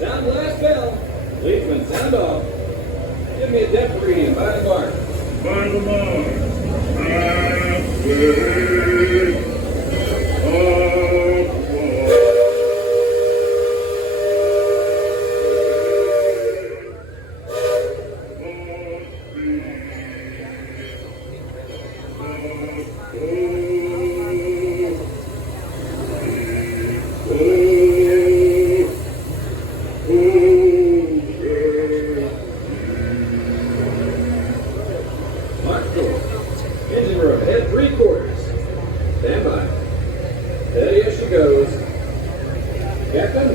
Sound the last bell. Policeman, sound off. Give me a depth reading by the mark. By the mark. Halfway Mark 4. Engine room, head 3/4. Stand by. Steady as she goes. Captain,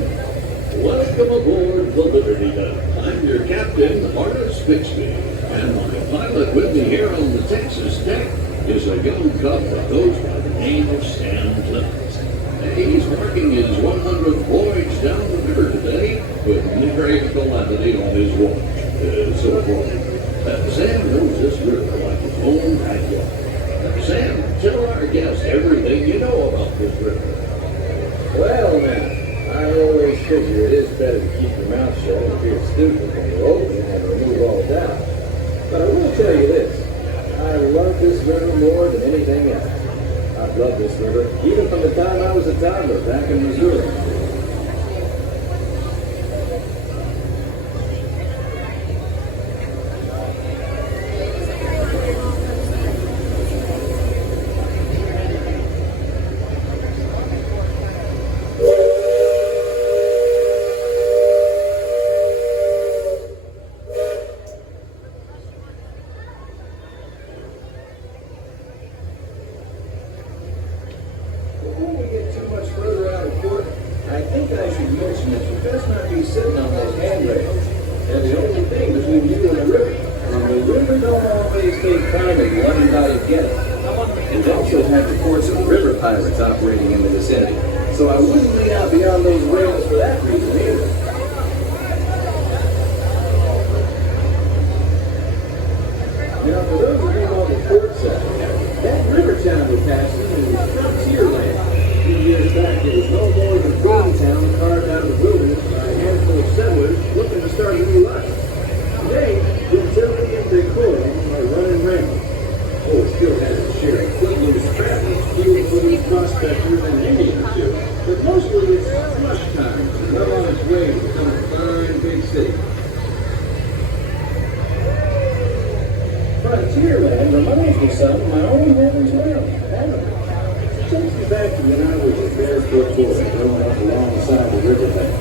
Welcome aboard the Liberty Bell. I'm your captain, Horace Bixby, and my pilot with me here on the Texas deck is a young cub that goes by the name of Stan Clemens. He's marking his 100th voyage down the river today with grave calamity on his watch. So far, Sam knows this river like his own backyard. Sam, tell our guests everything you know about this river. well now, I always figure it is better to keep your mouth shut and feel stupid when you're open and remove all doubt. But I will tell you this, I love this river more than anything else. I've loved this river even from the time I was a toddler back in Missouri. Before we get too much further out of court, I think I should mention that you best not be sitting on those handrails. They're the only thing between you and the river. And the river don't always stay calm and you how you get it. And also have reports of river pirates operating in the vicinity. So I wouldn't lean out beyond those rails for that reason either. Now, for those of you on the port side, that river town we're passing is frontier land. A few years back, it was no more than a boom town carved out of the wilderness by a handful of settlers looking to start a new life. Today, Gentilly and Decoy are running rampant. Oh, it still has its share of footloose traffic, fueled for these prospectors and Indians too. But mostly it's flush time, well on its way to become a fine big city. Frontierland reminds me some of my own home as well. It takes me back to when I was a barefoot boy growing up alongside the riverbank.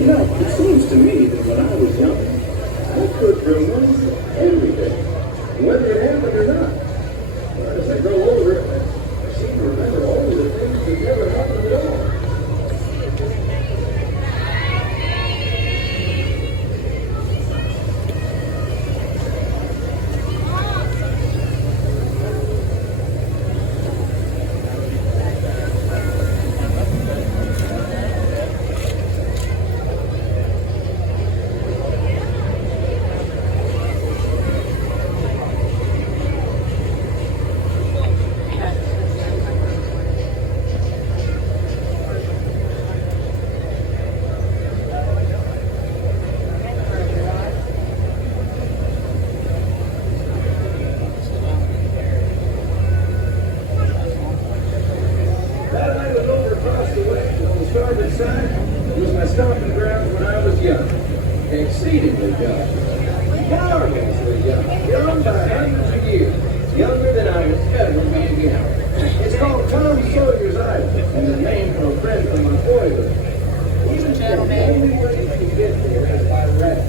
You know, it seems to me that when I was young, I could remember everything, whether it happened or not. But as I grow older, I seem to remember all of the things that never happened at all. That I was over across the way on the starboard side was my stomping ground when I was young. Exceedingly young. Powerlessly young. Young by hundreds of years. Younger than I will ever be again. It's called Tom Sawyer's Island, and it's named for a friend from my boyhood. Even the only way you can get there is by raft.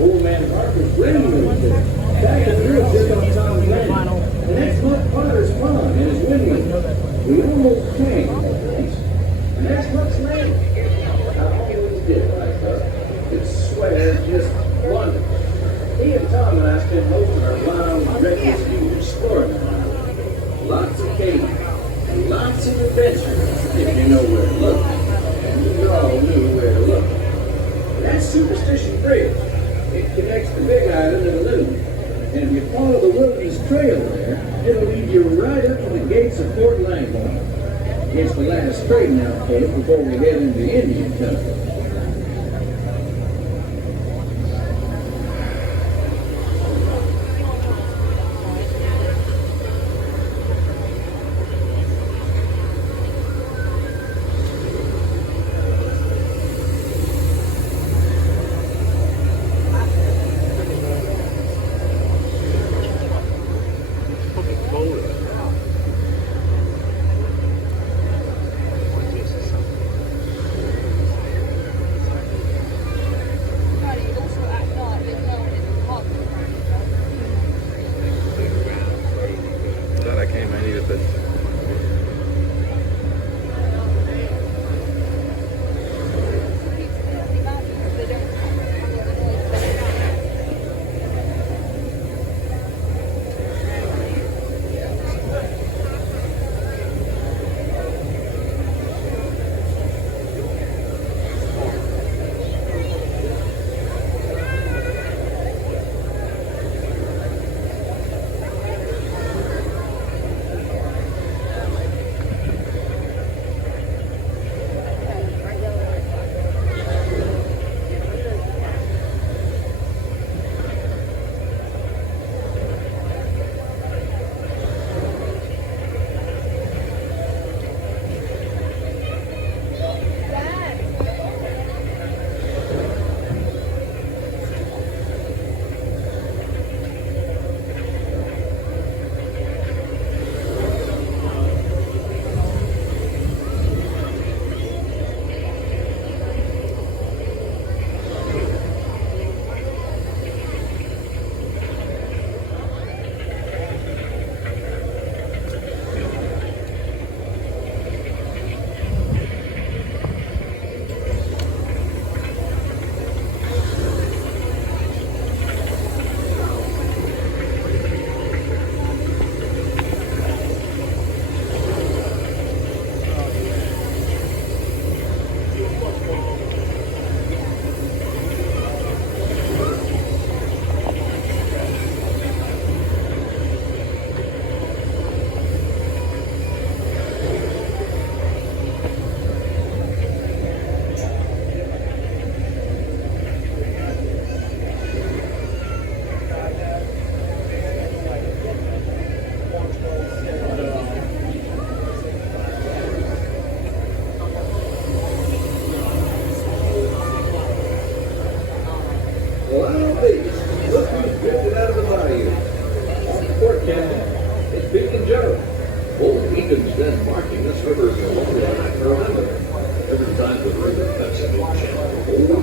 Old man Parker's wind was there. Back in the river just on Tom's Land. And that's Buck Potter's pond and his windmill. We almost came to that place. And that's Buck's land. I always did like that. It's swear just wonderful. He and Tom and I spent most of our wild, reckless youth exploring the island. Lots of caves, and lots of adventures, if you know where to look. And we all knew where to look. That's Superstition Bridge. It connects the Big Island and the Little. And if you follow the Wilderness Trail there, it'll lead you right up to the gates of Fort Langhorne. It's the last straightening out post before we head into Indian country.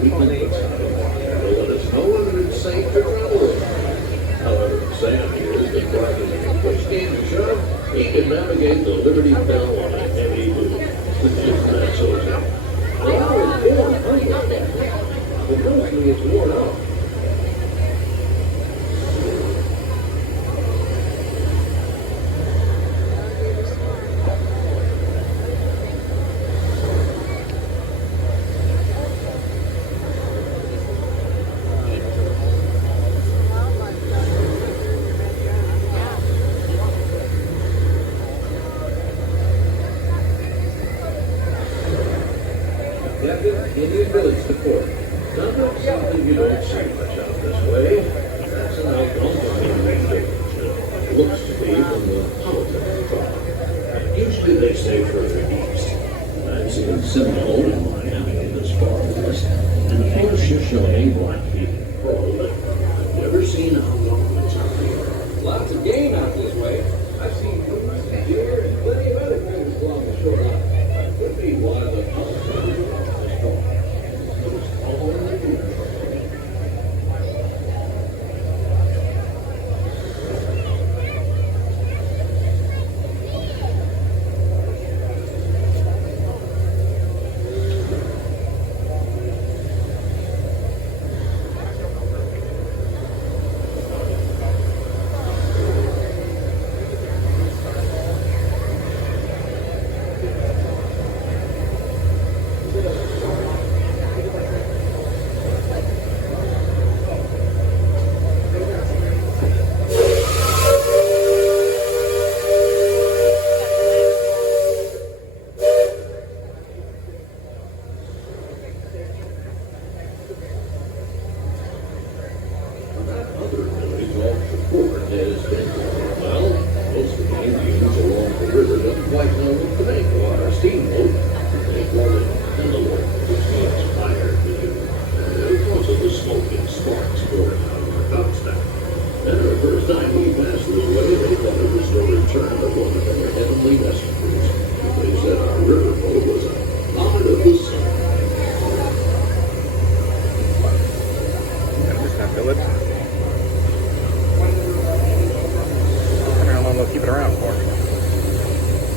keeping us out of water to let us know that it's safe to travel. However, Sam here has been driving a push game to shove. He can navigate the Liberty Bell on a heavy move. That's okay. Well, I was born under that. But mostly it's worn off. Indian Village to Port. Now, that's something you don't see much out this way. That's an outcome from the main village. It looks to be from the politics crowd. Usually they stay further east. I've seen Seminole in Miami this far west, and the Porsche showing Blackfeet and Pearl. I've never seen outlaws out here. Lots of game out this way. I've seen moose and deer and plenty of other things along the shoreline. Could be one of the outlaws.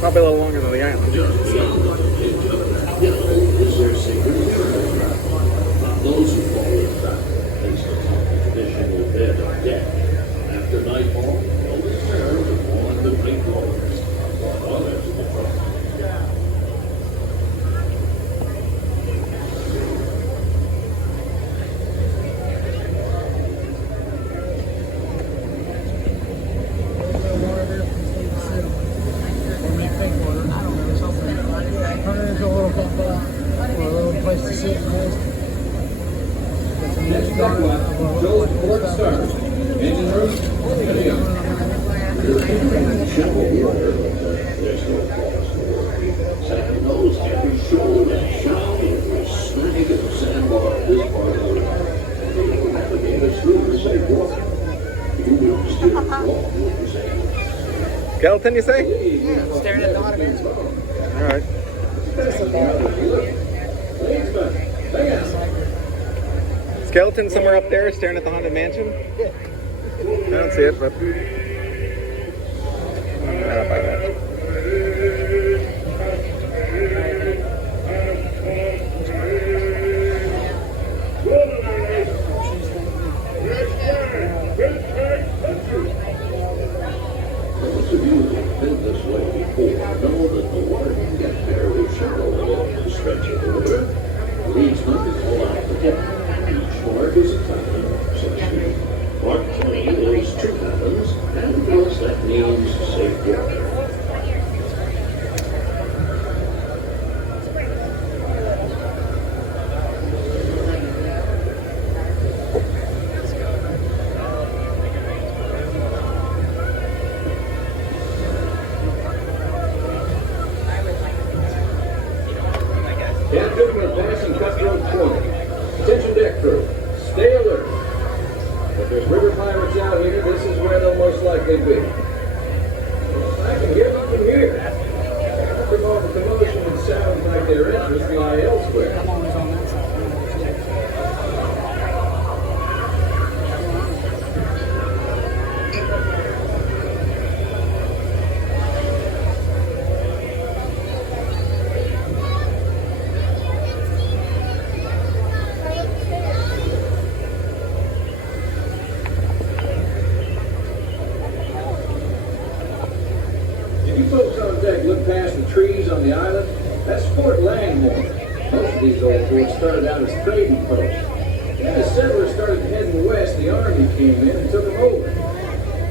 Probably a little longer than the island. Those who fall in back place the traditional bed of death. After nightfall, they'll return to mourn the great lords, while others will follow. Skeleton, you say? Yeah, staring at the water. All right. Skeleton somewhere up there staring at the haunted mansion? I don't see it, but not up by that. Most of you who've been this way before know that the water can get fairly shallow along this stretch of the river. These hunters pull out the depth. Each mark is a fathom, so to speak. Mark 20 is 2 fathoms, and of course that means safe water. cities on the island, that's Fort Langmore. Most of these old forts started out as trading posts. Then as settlers started heading west, the army came in and took them over.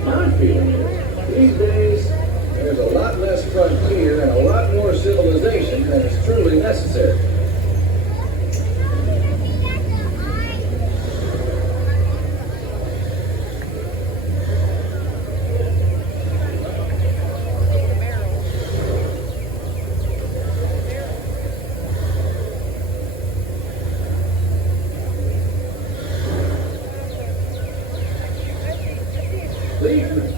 My feeling is, these days, there's a lot less frontier and a lot more civilization than is truly necessary. Leafman.